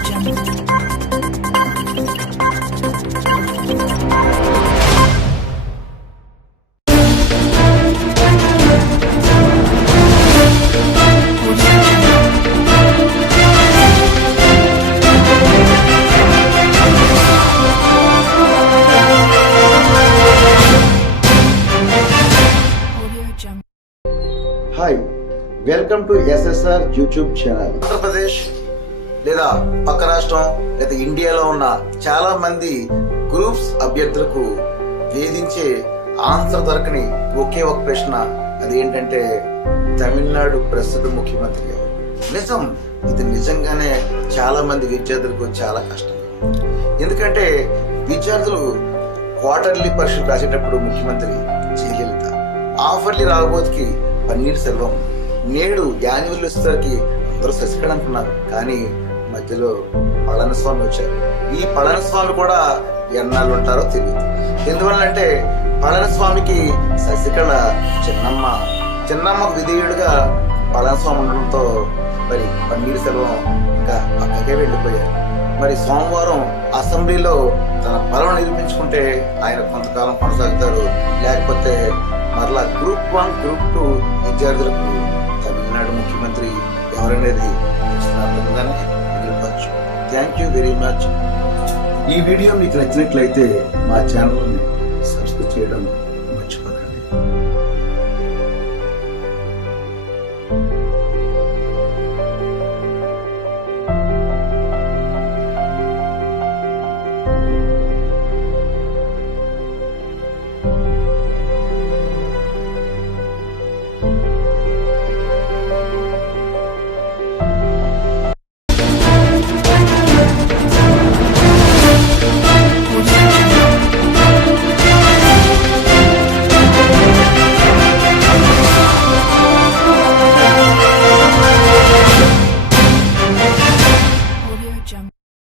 Hi, welcome to SSR YouTube channel. Andhra Pradesh లేదా పక్క రాష్ట్రం లేదా ఇండియాలో ఉన్న చాలా మంది గ్రూప్స్ అభ్యర్థులకు వేధించే ఆన్సర్ దొరకని ఒకే ఒక ప్రశ్న, అదేంటంటే తమిళనాడు ప్రస్తుత ముఖ్యమంత్రి ఎవరు? నిజం, ఇది నిజంగానే చాలా మంది విద్యార్థులకు చాలా కష్టం. ఎందుకంటే విద్యార్థులు క్వార్టర్లీ పరీక్షలు రాసేటప్పుడు ముఖ్యమంత్రి జయలలిత, ఆఫర్లీ రాబోతుకి పన్నీర్ సెల్వం, నేడు యాన్యువల్ ఇస్తారికి అందరూ శశికళ అనుకున్నారు. కానీ మధ్యలో పళనిస్వామి వచ్చారు. ఈ పళనిస్వామి కూడా ఎన్నాళ్ళు ఉంటారో తెలియదు. ఎందువల్లంటే పళనిస్వామికి శశికళ చిన్నమ్మకు విధేయుడుగా పళనిస్వామి ఉండడంతో మరి పన్నీర్ సెల్వం ఇంకా పక్కకే వెళ్ళిపోయారు. మరి సోమవారం అసెంబ్లీలో తన బలం నిరూపించుకుంటే ఆయన కొంతకాలం కొనసాగుతారు, లేకపోతే మరలా గ్రూప్ 1 గ్రూప్ 2 విద్యార్థులకు తమిళనాడు ముఖ్యమంత్రి ఎవరనేది అర్థంగానే మిగిలిపోవచ్చు. Thank you very much. ఈ వీడియో మీకు నచ్చినట్లయితే మా ఛానల్ని సబ్స్క్రైబ్ చేయడం మర్చిపోకండి.